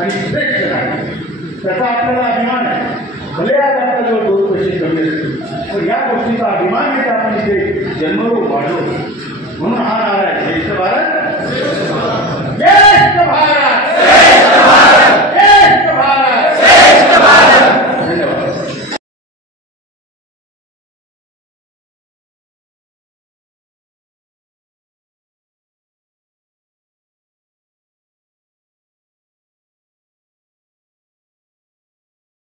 आणि श्रेष्ठ नाही, त्याचा आपल्याला अभिमान आहे. भले आज आपल्याजवळ 2 पैसे कमी असतील, पण या गोष्टीचा अभिमान घेत आपण इथे जन्मलो वाढलो. म्हणून हा नारा आहे, ज्येष्ठ भारत, ज्येष्ठ भारत.